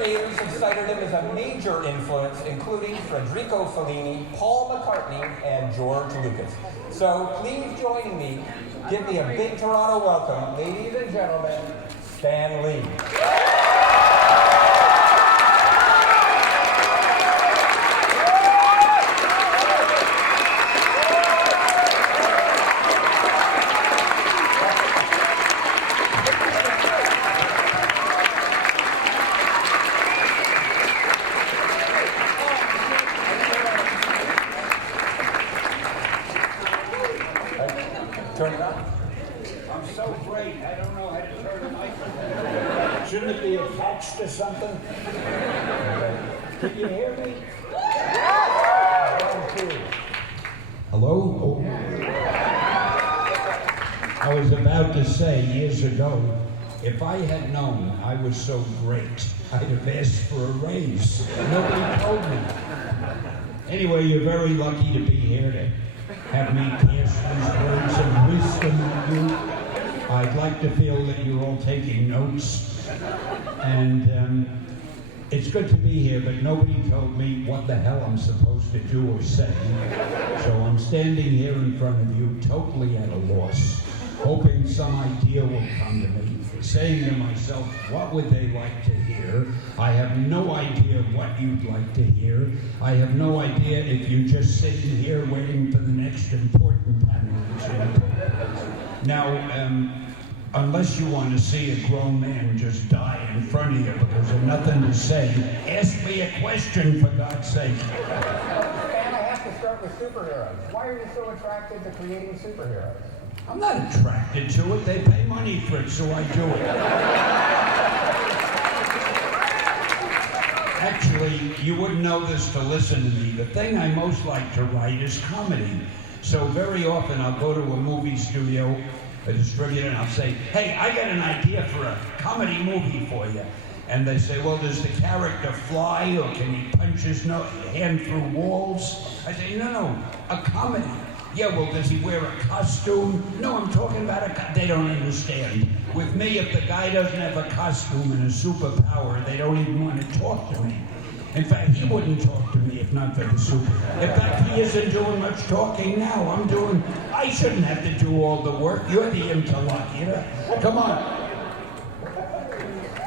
creators have cited him as a major influence, including Federico Fellini, Paul McCartney, and George Lucas. So please join me. Give me a big Toronto welcome, ladies and gentlemen, Stan Lee. Turn it on. I'm so great, I don't know how to turn the microphone. Shouldn't it be attached to something? Can you hear me? Hello? Oh. I was about to say years ago, if I had known I was so great, I'd have asked for a raise. Nobody told me. Anyway, you're very lucky to be here to have me cast these words of wisdom on you. I'd like to feel that you're all taking notes. And it's good to be here, but nobody told me what the hell I'm supposed to do or say. So I'm standing here in front of you, totally at a loss, hoping some idea will come to me, saying to myself, what would they like to hear? I have no idea what you'd like to hear. I have no idea if you're just sitting here waiting for the next important panel. Now, unless you want to see a grown man just die in front of you because there's nothing to say, ask me a question, for God's sake. And I have to start with superheroes. Why are you so attracted to creating superheroes? I'm not attracted to it. They pay money for it, so I do it. Actually, you wouldn't know this to listen to me. The thing I most like to write is comedy. So very often I'll go to a movie studio, a distributor, and I'll say, hey, I got an idea for a comedy movie for you. And they say, well, does the character fly, or can he punch his hand through walls? I say, no, a comedy. Yeah, well, does he wear a costume? No, I'm talking about they don't understand. With me, if the guy doesn't have a costume and a superpower, they don't even want to talk to me. In fact, he wouldn't talk to me if not for the super. In fact, he isn't doing much talking now. I shouldn't have to do all the work. You're the interlocutor. Come on.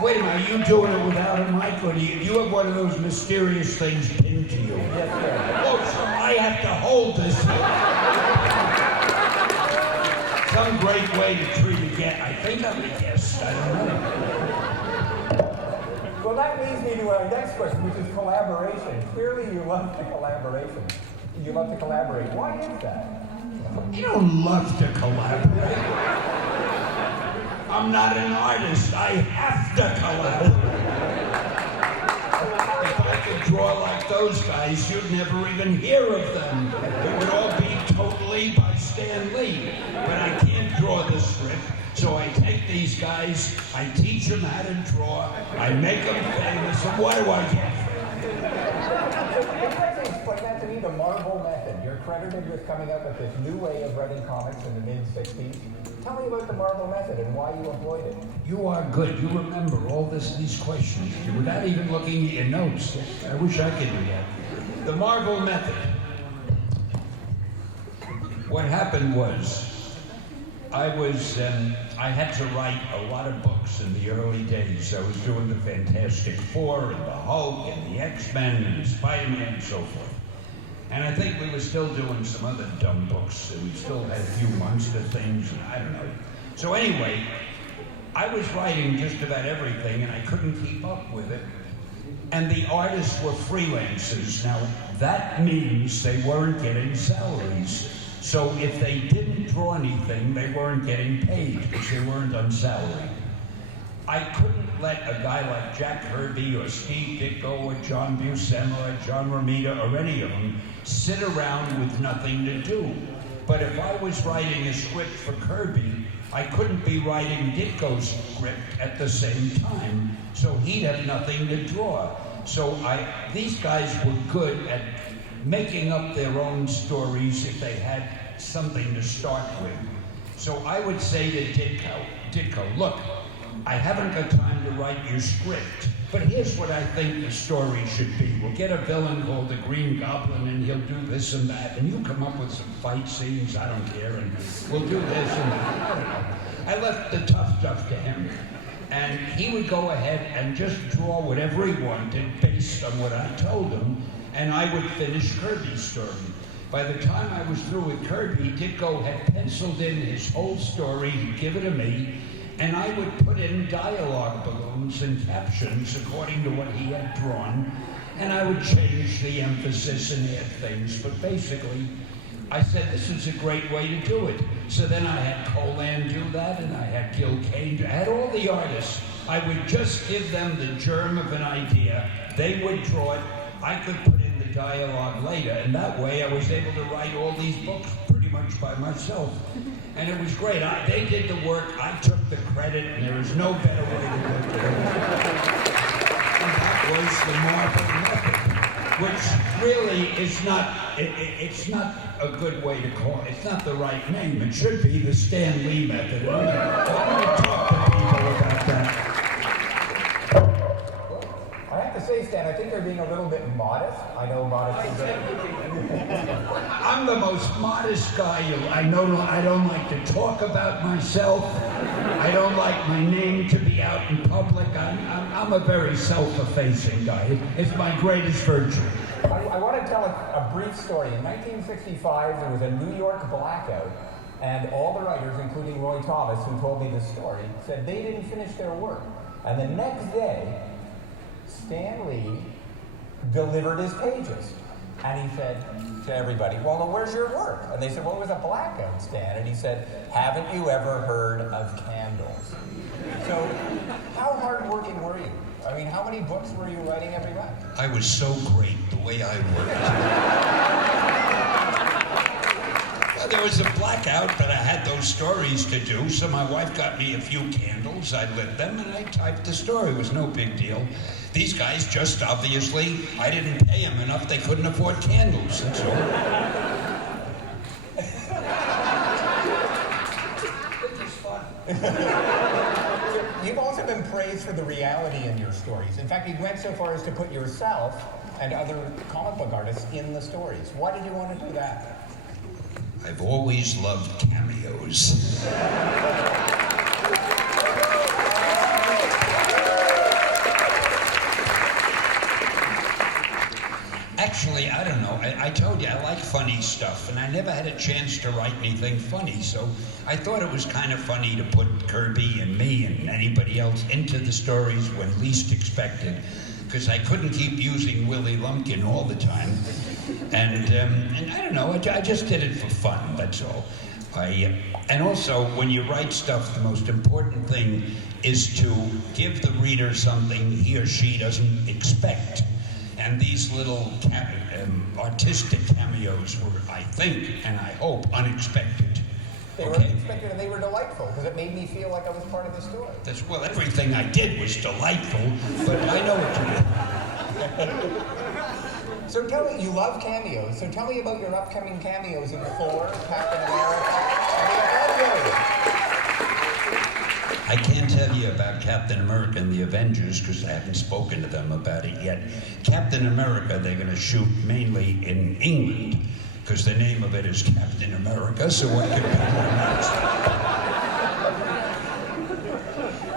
Wait a minute, are you doing it without a mic, or do you have one of those mysterious things pinned to you? Yes, sir. Oh, so I have to hold this here. Some great way to treat a guest. I think I'm a guest, I don't know. Well, that leads me to our next question, which is collaboration. Clearly, you love the collaboration. You love to collaborate. Why is that? I don't love to collaborate. I'm not an artist. I have to collaborate. If I could draw like those guys, you'd never even hear of them. It would all be totally by Stan Lee. But I can't draw the script, so I take these guys, I teach them how to draw, I make them famous, and what do I get? Explain that to me, the Marvel Method. You're credited with coming up with this new way of writing comics in the mid-'60s. Tell me about the Marvel Method and why you employed it. You are good. You remember all these questions without even looking at your notes. I wish I could do that. The Marvel Method. What happened was, I had to write a lot of books in the early days. I was doing the Fantastic Four and the Hulk and the X-Men and Spider-Man and so forth. And I think we were still doing some other dumb books, and we still had a few monster things, and I don't know. So anyway, I was writing just about everything, and I couldn't keep up with it. And the artists were freelancers. Now, that means they weren't getting salaries. So if they didn't draw anything, they weren't getting paid, because they weren't on salary. I couldn't let a guy like Jack Kirby or Steve Ditko or John Buscema or John Romita or any of them sit around with nothing to do. But if I was writing a script for Kirby, I couldn't be writing Ditko's script at the same time, so he'd have nothing to draw. So these guys were good at making up their own stories if they had something to start with. So I would say to Ditko, look, I haven't got time to write your script, But here's what I think the story should be. We'll get a villain called the Green Goblin, and he'll do this and that, and you come up with some fight scenes, I don't care, and we'll do this and that. I don't know. I left the tough stuff to him. And he would go ahead and just draw whatever he wanted based on what I told him, and I would finish Kirby's story. By the time I was through with Kirby, Ditko had penciled in his whole story, he'd give it to me, and I would put in dialogue balloons and captions according to what he had drawn, and I would change the emphasis and add things, but basically, I said, this is a great way to do it. So then I had Colan do that, and I had Gil Kane do, I had all the artists. I would just give them the germ of an idea. They would draw it. I could put in the dialogue later, and that way I was able to write all these books pretty much by myself. And it was great. They did the work, I took the credit, and there was no better way to do it. And that was the Marvel Method, which really is not, it's not a good way to call it. It's not the right name. It should be the Stan Lee Method. I'm going to talk to people about that. I have to say, Stan, I think you're being a little bit modest. I know modest is I'm the most modest guy. I don't like to talk about myself. I don't like my name to be out in public. I'm a very self-effacing guy. It's my greatest virtue. I want to tell a brief story. In 1965, there was a New York blackout, and all the writers, including Roy Thomas, who told me this story, said they didn't finish their work. And the next day, Stan Lee delivered his pages. And he said to everybody, well, where's your work? And they said, well, it was a blackout, Stan. And he said, haven't you ever heard of candles? So how hardworking were you? I mean, how many books were you writing every month? I was so great the way I worked. Well, there was a blackout, but I had those stories to do, so my wife got me a few candles, I lit them, and I typed the story. It was no big deal. These guys just obviously, I didn't pay them enough, they couldn't afford candles, that's all. It was fun. You've also been praised for the reality in your stories. In fact, you went so far as to put yourself and other comic book artists in the stories. Why did you want to do that? I've always loved cameos. Actually, I don't know. I told you, I like funny stuff, and I never had a chance to write anything funny, so I thought it was kind of funny to put Kirby and me and anybody else into the stories when least expected, because I couldn't keep using Willie Lumpkin all the time. And I don't know, I just did it for fun, that's all. And also, when you write stuff, the most important thing is to give the reader something he or she doesn't expect. And these little artistic cameos were, I think, and I hope, unexpected. They were unexpected and they were delightful, because it made me feel like I was part of the story. Well, everything I did was delightful, but I know what you did. So tell me, you love cameos, so tell me about your upcoming cameos in Thor, Captain America, and the Avengers. I can't tell you about Captain America and the Avengers because I haven't spoken to them about it yet. Captain America, they're going to shoot mainly in England because the name of it is Captain America, so I can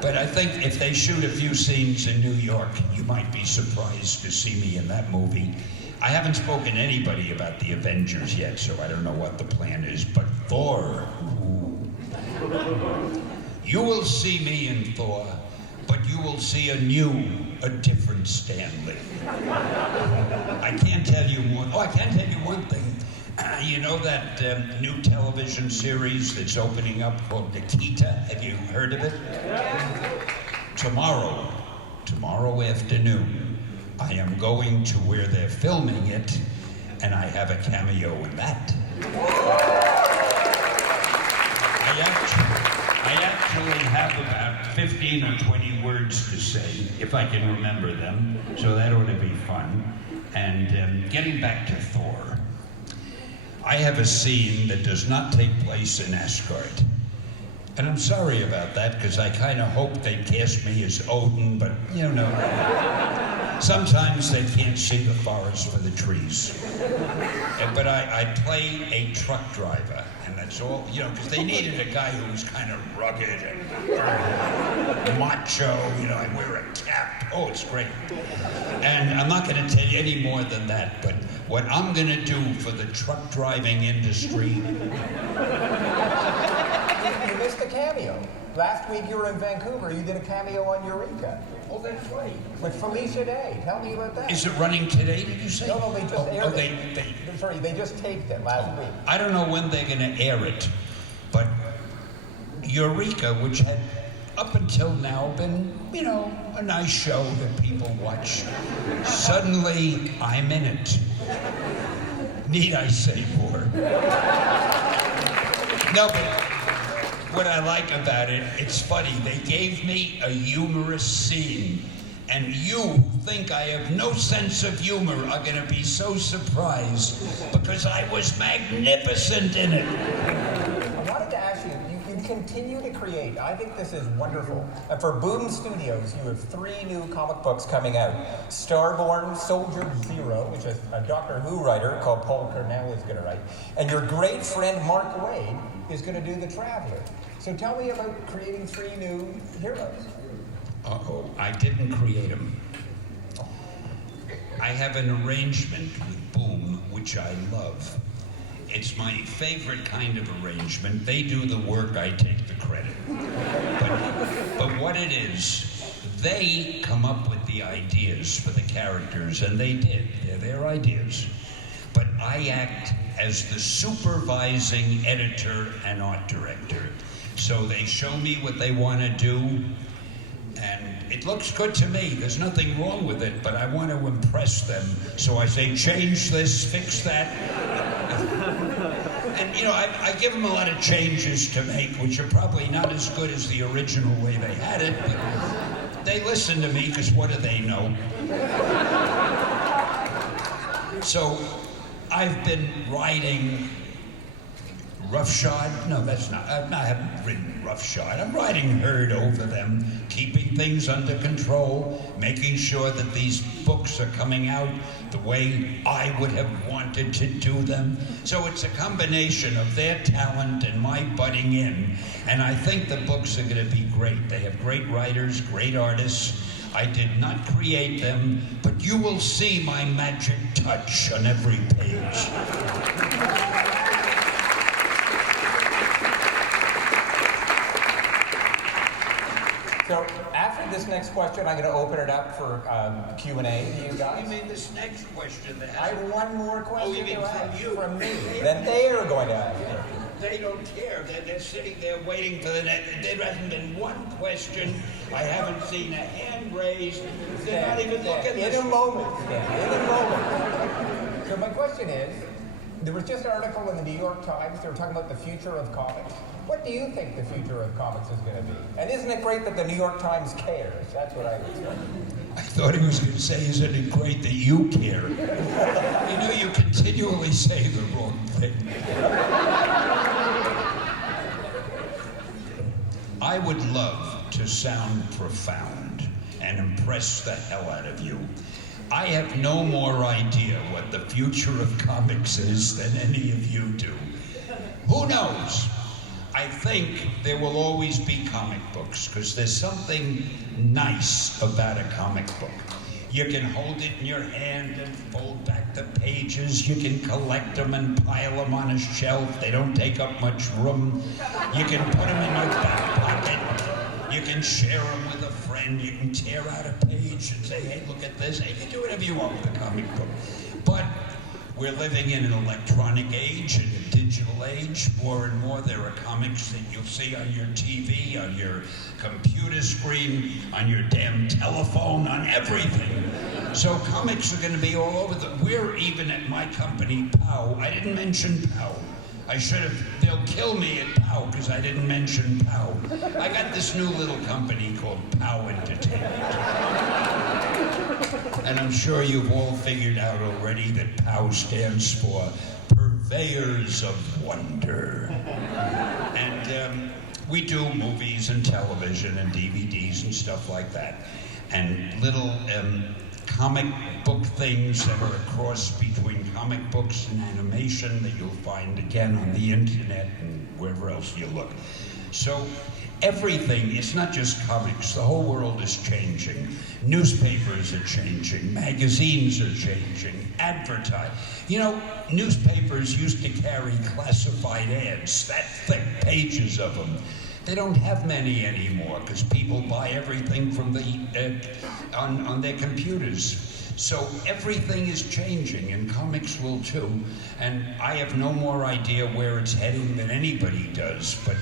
But I think if they shoot a few scenes in New York, you might be surprised to see me in that movie. I haven't spoken to anybody about the Avengers yet, so I don't know what the plan is, but Thor, ooh. You will see me in Thor, but you will see a different Stan Lee. I can't tell you one. Oh, I can tell you one thing. You know that new television series that's opening up called Nikita? Have you heard of it? Tomorrow afternoon, I am going to where they're filming it, and I have a cameo in that. I actually have about 15 or 20 words to say, if I can remember them, so that ought to be fun. And getting back to Thor, I have a scene that does not take place in Asgard. And I'm sorry about that, because I kind of hoped they'd cast me as Odin, but, you know, sometimes they can't see the forest for the trees. But I play a truck driver, and that's all, you know, because they needed a guy who was kind of rugged and macho, you know, I wear a cap. Oh, it's great. And I'm not going to tell you any more than that, but what I'm going to do for the truck driving industry... You missed a cameo. Last week you were in Vancouver. You did a cameo on Eureka. Oh, that's right. With Felicia Day. Tell me about that. Is it running today, did you say? No, they just aired it. They Sorry, they just taped it last week. I don't know when they're going to air it, but Eureka, which had up until now been, you know, a nice show that people watch, suddenly I'm in it. Need I say more? No, but what I like about it, it's funny. They gave me a humorous scene, and you who think I have no sense of humor are going to be so surprised because I was magnificent in it. I wanted to ask you, you continue to create. I think this is wonderful. And for Boom Studios, you have 3 new comic books coming out. Starborn Soldier Zero, which is a Doctor Who writer called Paul Cornell is going to write. And your great friend Mark Waid is going to do The Traveler. So tell me about creating 3 new heroes. Uh-oh, I didn't create them. I have an arrangement with Boom, which I love. It's my favorite kind of arrangement. They do the work, I take the credit. But what it is, they come up with the ideas for the characters, and they did. They're their ideas. But I act as the supervising editor and art director. So they show me what they want to do, and it looks good to me. There's nothing wrong with it, but I want to impress them. So I say, change this, fix that. And, you know, I give them a lot of changes to make, which are probably not as good as the original way they had it, but they listen to me, because what do they know? So I've been writing roughshod? No, that's not. I haven't written roughshod. I'm riding herd over them, keeping things under control, making sure that these books are coming out the way I would have wanted to do them. So it's a combination of their talent and my butting in. And I think the books are going to be great. They have great writers, great artists. I did not create them, but you will see my magic touch on every page. So after this next question, I'm going to open it up for Q&A to you guys. You mean this next question that I have one more question you mean to ask from you? From me. That they are going to ask. They don't care. They're sitting there waiting for the next. There hasn't been one question. I haven't seen a hand raised. They're not even looking. In a moment. In a moment. So my question is, there was just an article in the New York Times. They were talking about the future of comics. What do you think the future of comics is going to be? And isn't it great that the New York Times cares? That's what I would say. I thought he was going to say, isn't it great that you care? You know, you continually say the wrong thing. I would love to sound profound and impress the hell out of you. I have no more idea what the future of comics is than any of you do. Who knows? I think there will always be comic books, because there's something nice about a comic book. You can hold it in your hand and fold back the pages. You can collect them and pile them on a shelf. They don't take up much room. You can put them in your back pocket. You can share them with a friend. You can tear out a page and say, hey, look at this. Hey, you can do whatever you want with a comic book. But we're living in an electronic age and a digital age. More and more there are comics that you'll see on your TV, on your computer screen, on your damn telephone, on everything. So comics are going to be all over we're even at my company, POW. I didn't mention POW. I should have. They'll kill me at POW because I didn't mention POW. I got this new little company called POW Entertainment. And I'm sure you've all figured out already that POW stands for Purveyors of Wonder. And We do movies and television and DVDs and stuff like that. And little comic book things that are a cross between comic books and animation that you'll find again on the internet and wherever else you look. So everything, it's not just comics, the whole world is changing. Newspapers are changing, magazines are changing, You know, newspapers used to carry classified ads, that thick, pages of them. They don't have many anymore because people buy everything from on their computers. So everything is changing, and comics will too. And I have no more idea where it's heading than anybody does, but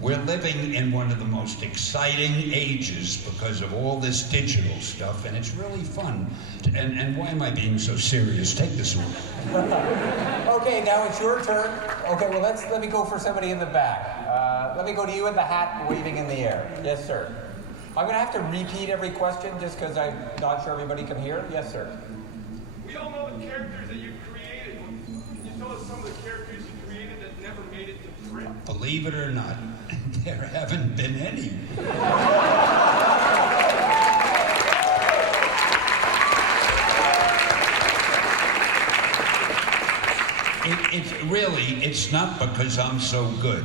we're living in one of the most exciting ages because of all this digital stuff, and it's really fun. And why am I being so serious? Take this one. Okay, now it's your turn. Okay, well, let me go for somebody in the back. Let me go to you in the hat waving in the air. Yes, sir. I'm going to have to repeat every question just because I'm not sure everybody can hear. Yes, sir. We all know the characters that you've created. Can you tell us some of the characters you created that never made it to print? Believe it or not, there haven't been any. It's not because I'm so good.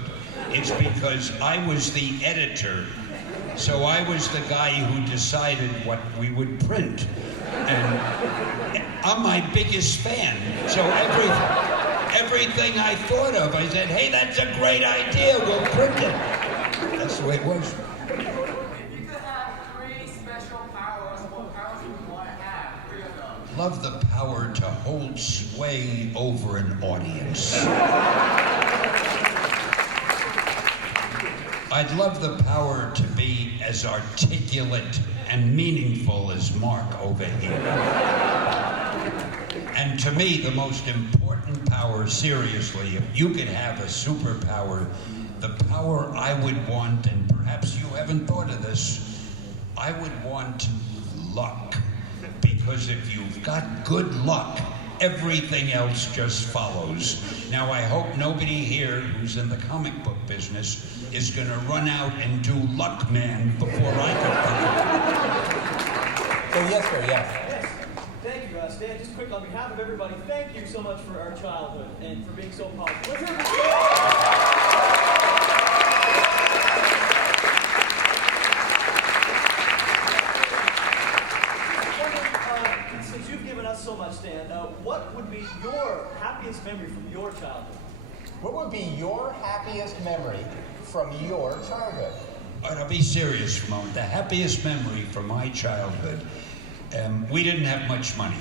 It's because I was the editor. So I was the guy who decided what we would print. And I'm my biggest fan. So everything I thought of, I said, hey, that's a great idea, we'll print it. That's the way it was. If you could have 3 special powers, what powers would you want to have? 3 of them. Love the power to hold sway over an audience. I'd love the power to be as articulate and meaningful as Mark over here. And to me, the most important power, seriously, if you could have a superpower, the power I would want, and perhaps you haven't thought of this, I would want luck. Because if you've got good luck, everything else just follows. Now, I hope nobody here who's in the comic book business is going to run out and do Luck Man before I can. So yes, sir, yes. Yes. Thank you, Stan. Just quick, on behalf of everybody, thank you so much for our childhood and for being so positive. Let's hear it for Stan. Since you've given us so much, Stan, what would be your happiest memory from your childhood? What would be your happiest memory from your childhood? All right, I'll be serious for a moment. The happiest memory from my childhood, we didn't have much money.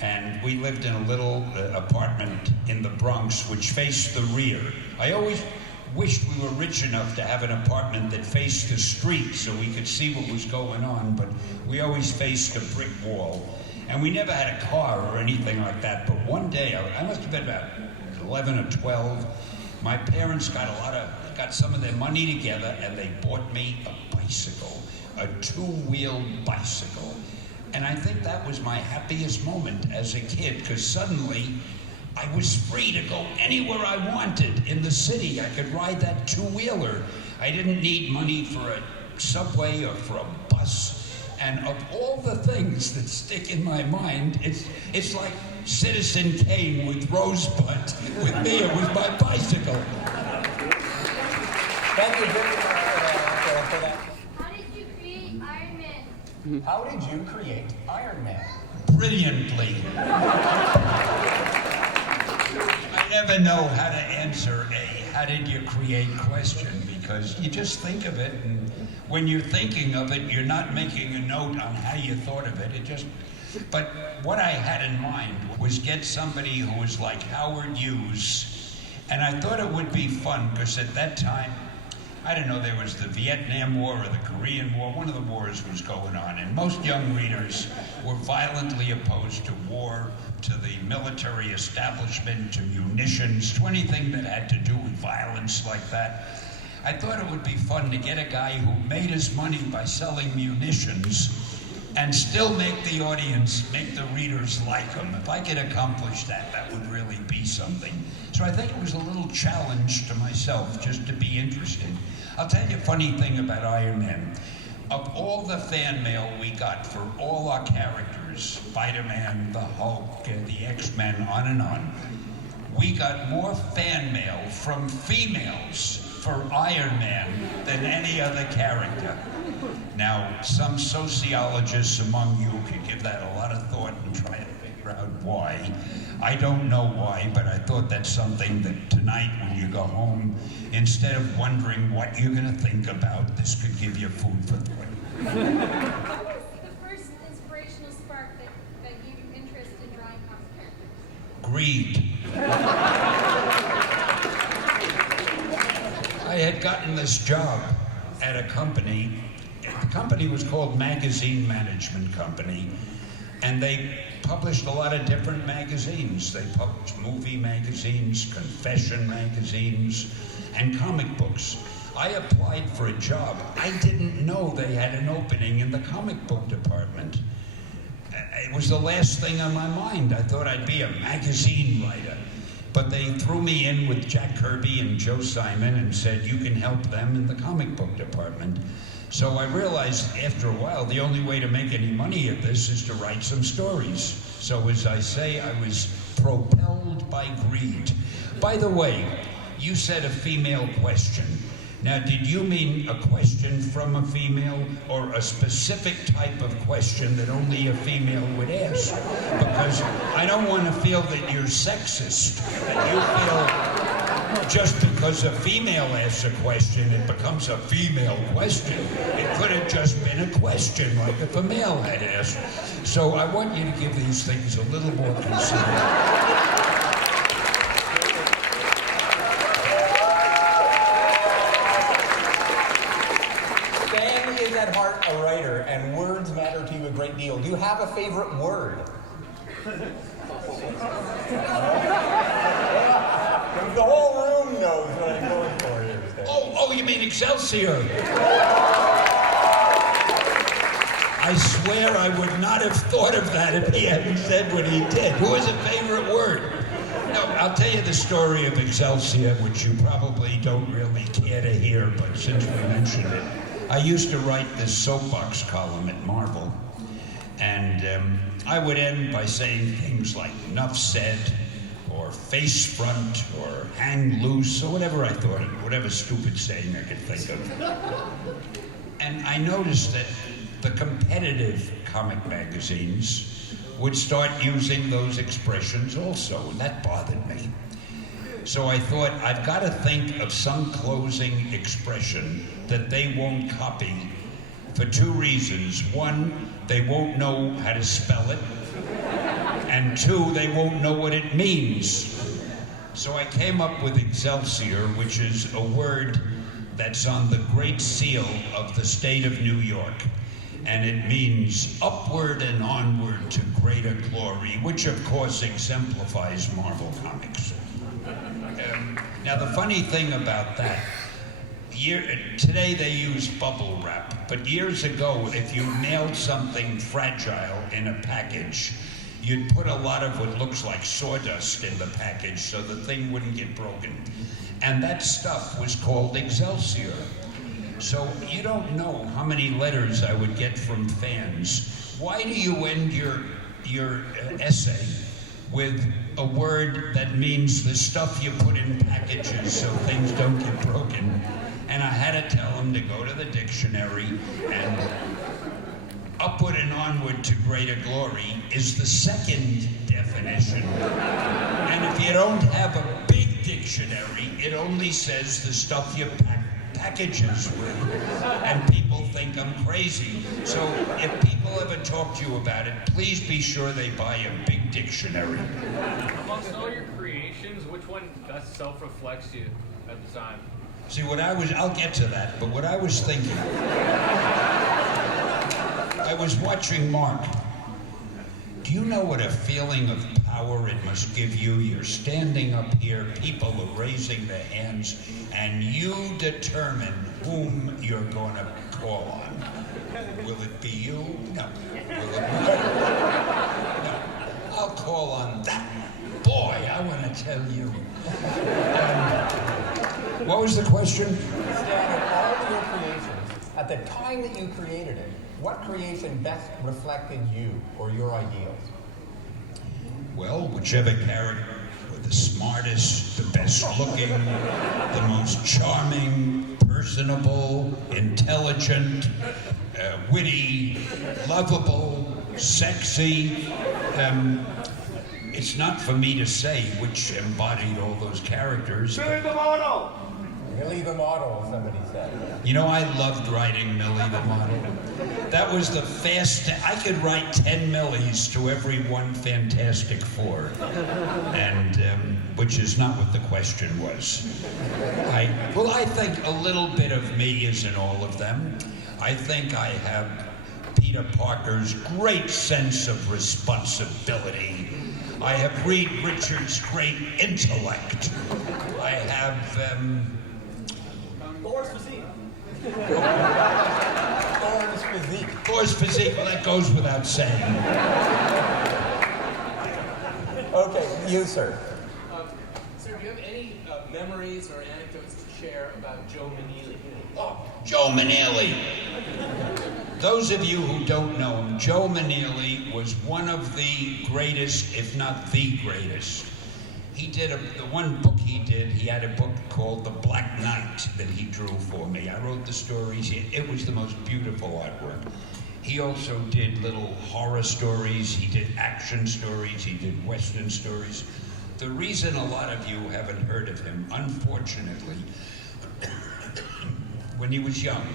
And we lived in a little apartment in the Bronx, which faced the rear. I always wished we were rich enough to have an apartment that faced the street so we could see what was going on, but we always faced a brick wall. And we never had a car or anything like that, but one day, I must have been about 11 or 12, my parents got some of their money together and they bought me a bicycle, a 2-wheeled bicycle. And I think that was my happiest moment as a kid, because suddenly I was free to go anywhere I wanted in the city. I could ride that 2-wheeler. I didn't need money for a subway or for a bus. And of all the things that stick in my mind, it's like Citizen Kane with Rosebud. With me, it was my bicycle. Thank you very much for that. How did you create Iron Man? How did you create Iron Man? Brilliantly. I never know how to answer a how did you create question, because you just think of it, and when you're thinking of it, you're not making a note on how you thought of it. But what I had in mind was get somebody who was like Howard Hughes, and I thought it would be fun, because at that time, I don't know, there was the Vietnam War or the Korean War, one of the wars was going on, and most young readers were violently opposed to war, to the military establishment, to munitions, to anything that had to do with violence like that. I thought it would be fun to get a guy who made his money by selling munitions and still make the audience, make the readers like them. If I could accomplish that, that would really be something. So I think it was a little challenge to myself just to be interested. I'll tell you a funny thing about Iron Man. Of all the fan mail we got for all our characters, Spider-Man, the Hulk, the X-Men, on and on, we got more fan mail from females for Iron Man than any other character. Now, some sociologists among you could give that a lot of thought and try to figure out why. I don't know why, but I thought that's something that tonight when you go home, instead of wondering what you're going to think about, this could give you food for thought. What was the first inspirational spark that gave you interest in drawing comic characters? Greed. I had gotten this job at a company. The company was called Magazine Management Company, and they published a lot of different magazines. They published movie magazines, confession magazines, and comic books. I applied for a job. I didn't know they had an opening in the comic book department. It was the last thing on my mind. I thought I'd be a magazine writer. But they threw me in with Jack Kirby and Joe Simon and said, you can help them in the comic book department. So I realized after a while, the only way to make any money at this is to write some stories. So as I say, I was propelled by greed. By the way, you said a female question. Now, did you mean a question from a female or a specific type of question that only a female would ask? Because I don't want to feel that you're sexist, that you feel just because a female asks a question, it becomes a female question. It could have just been a question, like if a male had asked. So I want you to give these things a little more consideration. At heart a writer, and words matter to you a great deal. Do you have a favorite word? The whole room knows what I'm going for here today. Oh, you mean Excelsior? I swear I would not have thought of that if he hadn't said what he did. Who has a favorite word? No, I'll tell you the story of Excelsior, which you probably don't really care to hear, but since we mentioned it. I used to write this soapbox column at Marvel, and I would end by saying things like "nuff said," or "face front," or "hang loose," or whatever I thought of, whatever stupid saying I could think of. And I noticed that the competitive comic magazines would start using those expressions also, and that bothered me. So I thought, I've got to think of some closing expression that they won't copy for two reasons. One, they won't know how to spell it. And two, they won't know what it means. So I came up with Excelsior, which is a word that's on the Great Seal of the state of New York. And it means upward and onward to greater glory, which of course exemplifies Marvel Comics. Now the funny thing about that, today they use bubble wrap, but years ago if you mailed something fragile in a package, you'd put a lot of what looks like sawdust in the package so the thing wouldn't get broken. And that stuff was called Excelsior. So you don't know how many letters I would get from fans. Why do you end your essay with a word that means the stuff you put in packages so things don't get broken? And I had to tell them to go to the dictionary, and upward and onward to greater glory is the second definition. And if you don't have a big dictionary, it only says the stuff you pack packages with, and people think I'm crazy. So if people ever talk to you about it, please be sure they buy a big dictionary. Amongst all your creations, which one best self-reflects you at the time? See, I'll get to that, but what I was thinking, I was watching Mark. Do you know what a feeling of power it must give you? You're standing up here, people are raising their hands, and you determine whom you're going to call on. Will it be you? No. Will it be No. I'll call on that. Boy, I want to tell you. What was the question? Stan, of all your creations, at the time that you created it, what creation best reflected you or your ideals? Well, whichever character was the smartest, the best looking, the most charming, personable, intelligent, witty, lovable, sexy. It's not for me to say which embodied all those characters. Billy the Model! Millie the Model, somebody said. You know, I loved writing Millie the Model. That was the fastest. I could write 10 Millies to every one Fantastic Four, and which is not what the question was. I think a little bit of me is in all of them. I think I have Peter Parker's great sense of responsibility. I have Reed Richards' great intellect. I have Thor's physique. Thor's physique. Thor's physique. Well, that goes without saying. Okay, you, sir. Sir, do you have any memories or anecdotes to share about Joe Manili? Oh, Joe Manili. Those of you who don't know him, Joe Manili was one of the greatest, if not the greatest. He did the one book he did, he had a book called The Black Knight that he drew for me. I wrote the stories. It was the most beautiful artwork. He also did little horror stories. He did action stories. He did Western stories. The reason a lot of you haven't heard of him, unfortunately, when he was young,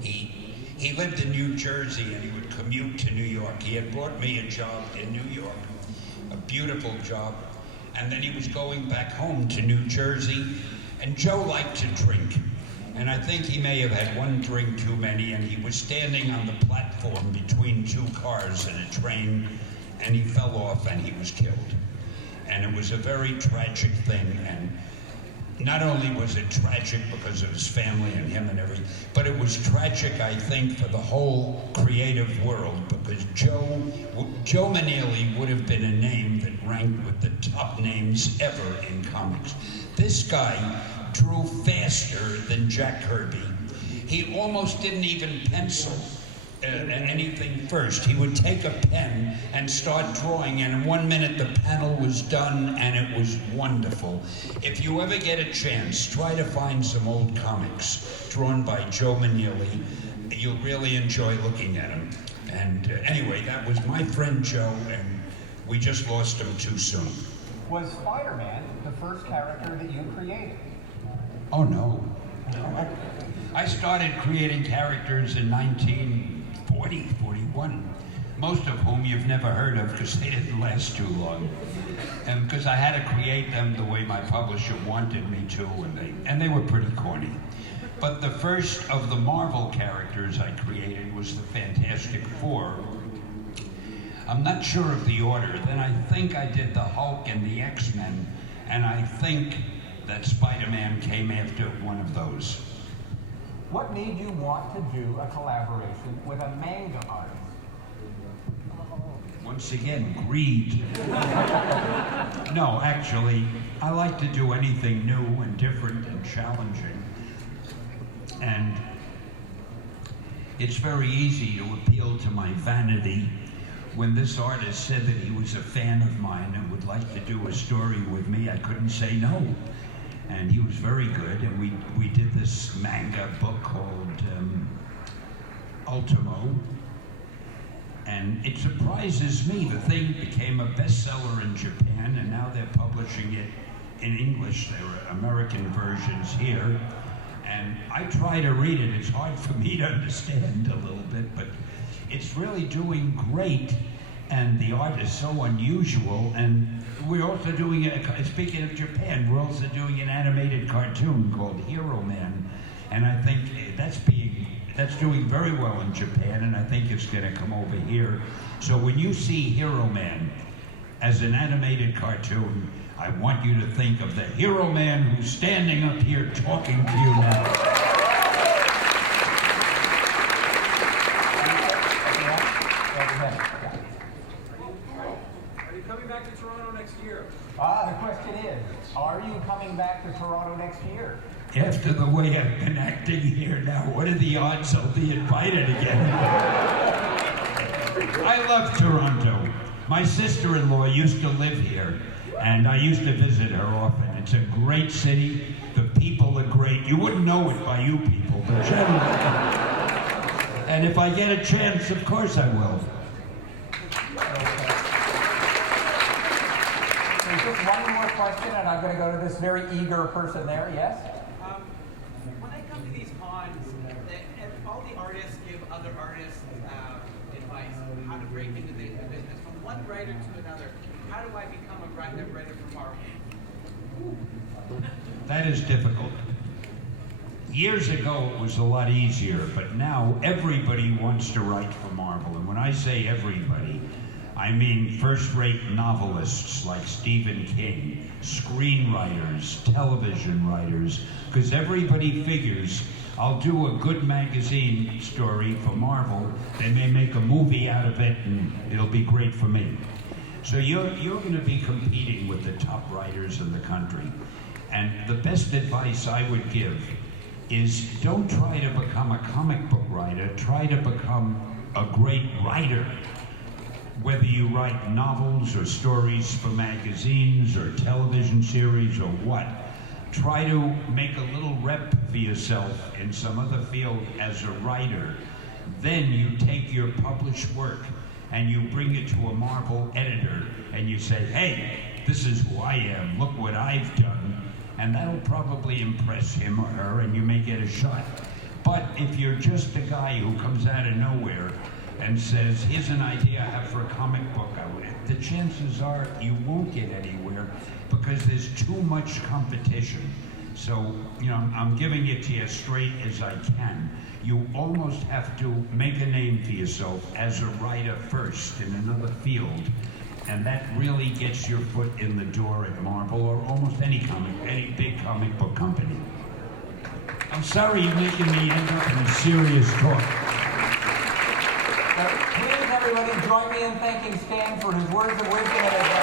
he lived in New Jersey and he would commute to New York. He had brought me a job in New York, a beautiful job, and then he was going back home to New Jersey, and Joe liked to drink. And I think he may have had one drink too many, and he was standing on the platform between two cars in a train, and he fell off and he was killed. And it was a very tragic thing, and not only was it tragic because of his family and him and everything, but it was tragic, I think, for the whole creative world, because Joe Manili would have been a name that ranked with the top names ever in comics. This guy drew faster than Jack Kirby. He almost didn't even pencil anything first. He would take a pen and start drawing, and in 1 minute the panel was done, and it was wonderful. If you ever get a chance, try to find some old comics drawn by Joe Manili. You'll really enjoy looking at them. And anyway, that was my friend Joe, and we just lost him too soon. Was Spider-Man the first character that you created? Oh, no. I started creating characters in 1941, most of whom you've never heard of because they didn't last too long. And because I had to create them the way my publisher wanted me to, and they were pretty corny. But the first of the Marvel characters I created was the Fantastic Four. I'm not sure of the order. Then I think I did the Hulk and the X-Men, and I think that Spider-Man came after one of those. What made you want to do a collaboration with a manga artist? Once again, greed. No, actually, I like to do anything new and different and challenging. And it's very easy to appeal to my vanity. When this artist said that he was a fan of mine and would like to do a story with me, I couldn't say no. And he was very good, and we did this manga book called Ultimo. And it surprises me, the thing became a bestseller in Japan, and now they're publishing it in English. There are American versions here. And I try to read it. It's hard for me to understand a little bit, but it's really doing great. And the art is so unusual. And we're also doing, speaking of Japan, we're also doing an animated cartoon called Hero Man. And I think that's doing very well in Japan, and I think it's going to come over here. So when you see Hero Man as an animated cartoon, I want you to think of the Hero Man who's standing up here talking to you now. Are you coming back to Toronto next year? The question is, are you coming back to Toronto next year? After the way I've been acting here now, what are the odds I'll be invited again? I love Toronto. My sister-in-law used to live here, and I used to visit her often. It's a great city. The people are great. You wouldn't know it by you people, but generally. And if I get a chance, of course I will. There's just one more question, and I'm going to go to this very eager person there. Yes? When I come to these cons, all the artists give other artists advice how to break into the business. From one writer to another, how do I become a writer for Marvel? That is difficult. Years ago, it was a lot easier, but now everybody wants to write for Marvel. And when I say everybody, I mean first-rate novelists like Stephen King, screenwriters, television writers, because everybody figures, I'll do a good magazine story for Marvel, they may make a movie out of it, and it'll be great for me. So you're going to be competing with the top writers in the country. And the best advice I would give is don't try to become a comic book writer, try to become a great writer. Whether you write novels or stories for magazines or television series or what, try to make a little rep for yourself in some other field as a writer. Then you take your published work and you bring it to a Marvel editor and you say, hey, this is who I am, look what I've done. And that'll probably impress him or her and you may get a shot. But if you're just a guy who comes out of nowhere and says, here's an idea I have for a comic book, the chances are you won't get anywhere because there's too much competition. So, you know, I'm giving it to you straight as I can. You almost have to make a name for yourself as a writer first in another field, and that really gets your foot in the door at Marvel or almost any big comic book company. I'm sorry you're making me end up in a serious talk. Please, everybody, join me in thanking Stan for his words of wisdom and advice.